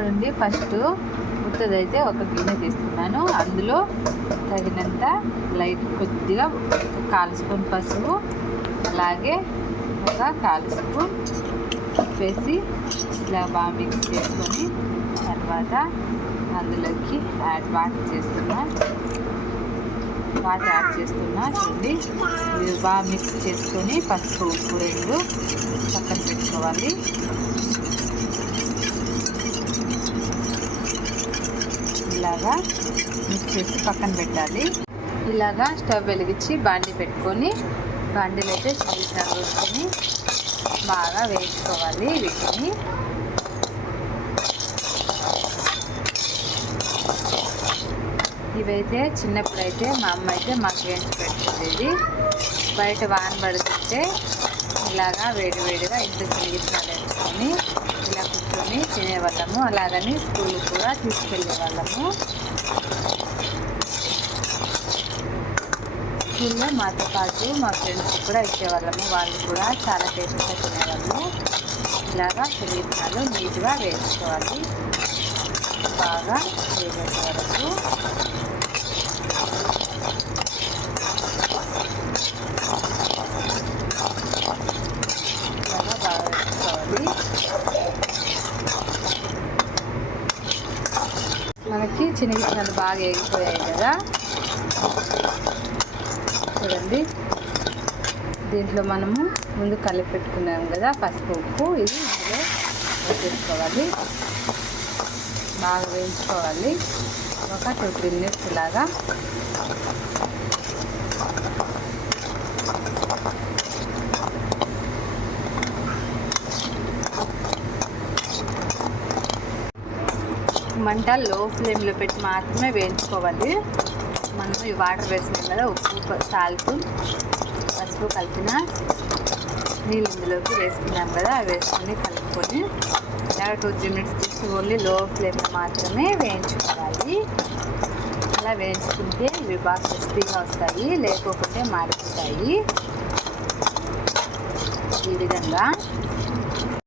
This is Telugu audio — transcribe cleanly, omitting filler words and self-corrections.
చూడండి, ఫస్ట్ ఉత్తదైతే ఒక గిన్నె తీసుకున్నాను. అందులో తగినంత లైట్ కొద్దిగా 1/4 స్పూన్ పసుపు, అలాగే ఒక 1/4 స్పూన్ ఉప్పేసి ఇలా బాగా మిక్స్ చేసుకొని తర్వాత అందులోకి వాటర్ యాడ్ చేస్తున్నా. చూడండి, ఇది బాగా మిక్స్ చేసుకొని పసుపు ఉప్పు రెండు పక్కన పెట్టుకోవాలి. ఇలాగా మిక్స్ చేసి పక్కన పెట్టాలి. ఇలాగా స్టవ్ వెలిగించి బాండి పెట్టుకొని బాండీలో అయితే చిన్న వేసుకొని బాగా వేయించుకోవాలి. వీటిని ఇవైతే చిన్నప్పుడైతే మా అమ్మ అయితే మాకు వేయించి పెట్టుకునేది. బయట వాన పడుతుంటే ఇలాగా వేడివేడిగా ఇంత చిన్నగిచ్చినాలు వేసుకొని ఇలా కూర్చొని తినేవాళ్ళము. అలాగని స్కూల్కి కూడా తీసుకెళ్ళే వాళ్ళము. స్కూల్లో మాతో పాటు మా ఫ్రెండ్స్ కూడా ఇచ్చేవాళ్ళము. వాళ్ళు కూడా చాలా టేస్ట్గా తినేవాళ్ళు. ఇలాగా చిన్నగిచ్చినాలు నీట్గా వేసుకోవాలి. బాగా వేసేసే వరకు ఇలాగా బాగా వేసుకోవాలి. మనకి చిన్నగిచ్చినాలు బాగా ఎగిపోయాయి కదా. చూడండి, దీంట్లో మనము ముందు కలిపి పెట్టుకున్నాము కదా పసుపు ఉప్పు, ఇది ఇందులో వేసేసుకోవాలి. బాగా వేయించుకోవాలి. ఒక 2-3 మినిట్స్ ఇలాగా. మంట లో ఫ్లేమ్లో పెట్టి మాత్రమే వేయించుకోవాలి. మనం ఈ వాటర్ వేసినాం కదా, ఉప్పు సాల్ట్ పసుపు కలిపిన నీళ్ళు ఇందులోకి వేసుకున్నాం కదా, అవి వేసుకొని కలుపుకొని ఇలా 2-3 మినిట్స్ తీసి ఓన్లీ లో ఫ్లేమ్లో మాత్రమే వేయించుకోవాలి. అలా వేయించుకుంటే ఇవి బాగా క్రిస్పీగా వస్తాయి, లేకపోతే మాడిపోతాయి. ఈ విధంగా